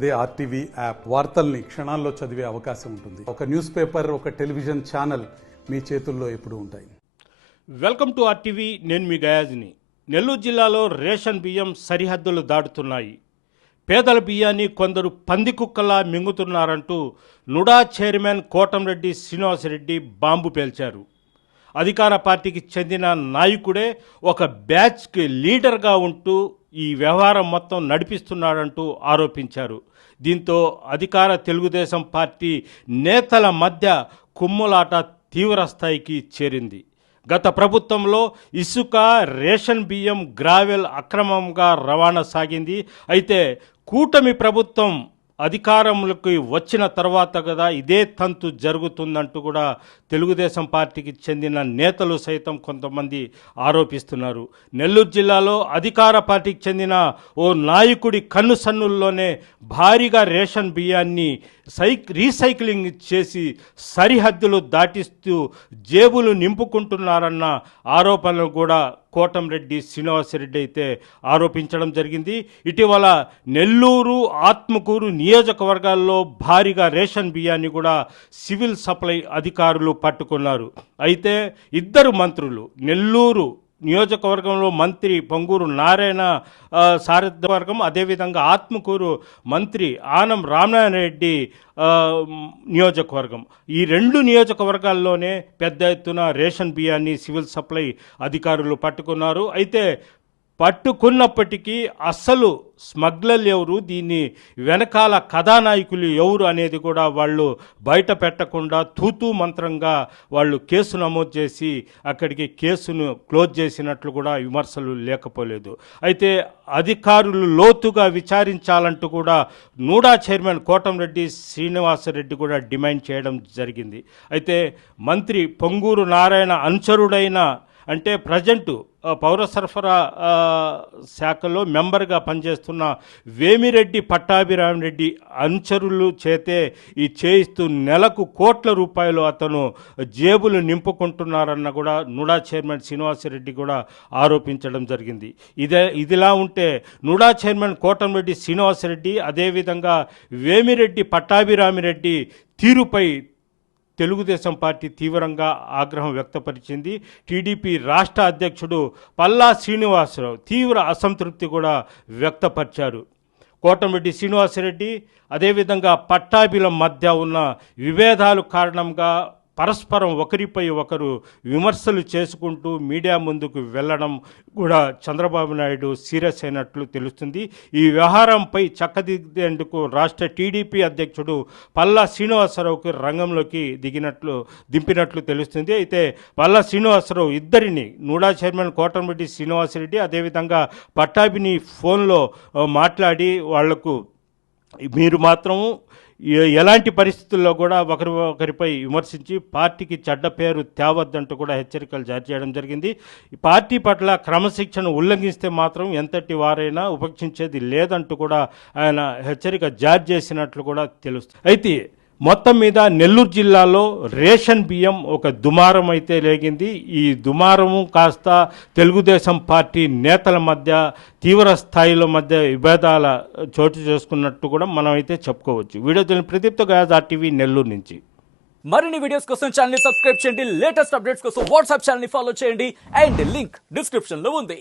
ఇదే RTV app వార్తల్ని క్షణాల్లో చదివే అవకాశం ఉంటుంది. ఒక న్యూస్ పేపర్, ఒక టెలివిజన్ ఛానల్ మీ చేతుల్లో ఎప్పుడూ ఉంటాయి. Welcome to RTV. నేను మీ గయాజ్ని. నెల్లూరు జిల్లాలో రేషన్ బియ్యం సరిహద్దులు దాటుతున్నాయి. పేదల బియ్యాన్ని కొందరు పందికుక్కలా మింగుతున్నారంటూ నుడా చైర్మన్ కోటంరెడ్డి శ్రీనివాసరెడ్డి బాంబు పేల్చారు. అధికార పార్టీకి చెందిన నాయకుడే ఒక బ్యాచ్కి లీడర్గా ఉంటూ ఈ వ్యవహారం మొత్తం నడిపిస్తున్నాడంటూ ఆరోపించారు. దీంతో అధికార తెలుగుదేశం పార్టీ నేతల మధ్య కుమ్ములాట తీవ్రస్థాయికి చేరింది. గత ప్రభుత్వంలో ఇసుక, రేషన్ బియ్యం, గ్రావెల్ అక్రమంగా రవాణా సాగింది. అయితే కూటమి ప్రభుత్వం అధికారంలోకి వచ్చిన తర్వాత కదా ఇదే తంతు జరుగుతుందంటూ కూడా తెలుగుదేశం పార్టీకి చెందిన నేతలు సైతం కొంతమంది ఆరోపిస్తున్నారు. నెల్లూరు జిల్లాలో అధికార పార్టీకి చెందిన ఓ నాయకుడి కన్నుసన్నుల్లోనే భారీగా రేషన్ బియ్యాన్ని రీసైక్లింగ్ చేసి సరిహద్దులు దాటిస్తూ జేబులు నింపుకుంటున్నారన్న ఆరోపణలు కూడా కోటంరెడ్డి శ్రీనివాసరెడ్డి అయితే ఆరోపించడం జరిగింది. ఇటీవల నెల్లూరు, ఆత్మకూరు నియోజకవర్గాల్లో భారీగా రేషన్ బియ్యాన్ని కూడా సివిల్ సప్లై అధికారులు పట్టుకున్నారు. అయితే ఇద్దరు మంత్రులు, నెల్లూరు నియోజకవర్గంలో మంత్రి పొంగూరు నారాయణ సారథ్యవర్గం, అదేవిధంగా ఆత్మకూరు మంత్రి ఆనం రామనారాయణరెడ్డి నియోజకవర్గం, ఈ రెండు నియోజకవర్గాల్లోనే పెద్ద ఎత్తున రేషన్ బియ్యాన్ని సివిల్ సప్లై అధికారులు పట్టుకున్నారు. అయితే పట్టుకున్నప్పటికీ అస్సలు స్మగ్లర్లు ఎవరు, దీన్ని వెనకాల కథానాయకులు ఎవరు అనేది కూడా వాళ్ళు బయట పెట్టకుండా తూతూ మంత్రంగా వాళ్ళు కేసు నమోదు చేసి అక్కడికి కేసును క్లోజ్ చేసినట్లు కూడా విమర్శలు లేకపోలేదు. అయితే అధికారులు లోతుగా విచారించాలంటూ కూడా నూడా చైర్మన్ కోటంరెడ్డి శ్రీనివాసరెడ్డి కూడా డిమాండ్ చేయడం జరిగింది. అయితే మంత్రి పొంగూరు నారాయణ అనుచరుడైన, అంటే ప్రజెంటు పౌర సరఫరా శాఖలో మెంబర్గా పనిచేస్తున్న వేమిరెడ్డి పట్టాభిరామిరెడ్డి అనుచరులు చేతే ఈ చేయిస్తూ నెలకు కోట్ల రూపాయలు అతను జేబులు నింపుకుంటున్నారన్న కూడా నుడా చైర్మన్ శ్రీనివాసరెడ్డి కూడా ఆరోపించడం జరిగింది. ఇదిలా ఉంటే నుడా చైర్మన్ కోటంరెడ్డి శ్రీనివాసరెడ్డి, అదేవిధంగా వేమిరెడ్డి పట్టాభిరామిరెడ్డి తీరుపై తెలుగుదేశం పార్టీ తీవ్రంగా ఆగ్రహం వ్యక్తపరిచింది. టీడీపీ రాష్ట్ర అధ్యక్షుడు పల్లా శ్రీనివాసరావు తీవ్ర అసంతృప్తి కూడా వ్యక్తపరిచారు. కోటంరెడ్డి శ్రీనివాసరెడ్డి అదేవిధంగా పట్టాభిల మధ్య ఉన్న విభేదాలు కారణంగా పరస్పరం ఒకరిపై ఒకరు విమర్శలు చేసుకుంటూ మీడియా ముందుకు వెళ్ళడం కూడా చంద్రబాబు నాయుడు సీరియస్ అయినట్లు తెలుస్తుంది. ఈ వ్యవహారంపై చక్కదిద్దేందుకు రాష్ట్ర టీడీపీ అధ్యక్షుడు పల్లా శ్రీనివాసరావుకి రంగంలోకి దింపినట్లు తెలుస్తుంది. అయితే పల్లా శ్రీనివాసరావు ఇద్దరిని, నూడా చైర్మన్ కోటంరెడ్డి శ్రీనివాసరెడ్డి అదేవిధంగా పట్టాభిని ఫోన్లో మాట్లాడి వాళ్లకు మీరు మాత్రం ఎలాంటి పరిస్థితుల్లో కూడా ఒకరిపై విమర్శించి పార్టీకి చెడ్డ పేరు తేవద్దంటూ కూడా హెచ్చరికలు జారీ చేయడం జరిగింది. పార్టీ పట్ల క్రమశిక్షణ ఉల్లంఘిస్తే మాత్రం ఎంతటి వారైనా ఉపేక్షించేది లేదంటూ కూడా ఆయన హెచ్చరిక జారీ చేసినట్లు కూడా తెలుస్తుంది. అయితే మొత్తం మీద నెల్లూరు జిల్లాలో రేషన్ బియ్యం ఒక దుమారం అయితే లేగింది. ఈ దుమారము కాస్త తెలుగుదేశం పార్టీ నేతల మధ్య తీవ్ర స్థాయిలో మధ్య విభేదాల చోటు చేసుకున్నట్టు కూడా మనం అయితే చెప్పుకోవచ్చు. వీడియో తెలియని ప్రదీప్తో గయాజ్, ఆర్టీవీ నెల్లూరు నుంచి. మరిన్ని వీడియోస్ కోసం ఛానల్ ని సబ్స్క్రైబ్ చేయండి. లేటెస్ట్ అప్డేట్స్ కోసం వాట్సాప్ ఛానల్ ని ఫాలో చేయండి. అండ్ లింక్ డిస్క్రిప్షన్ లో ఉంది.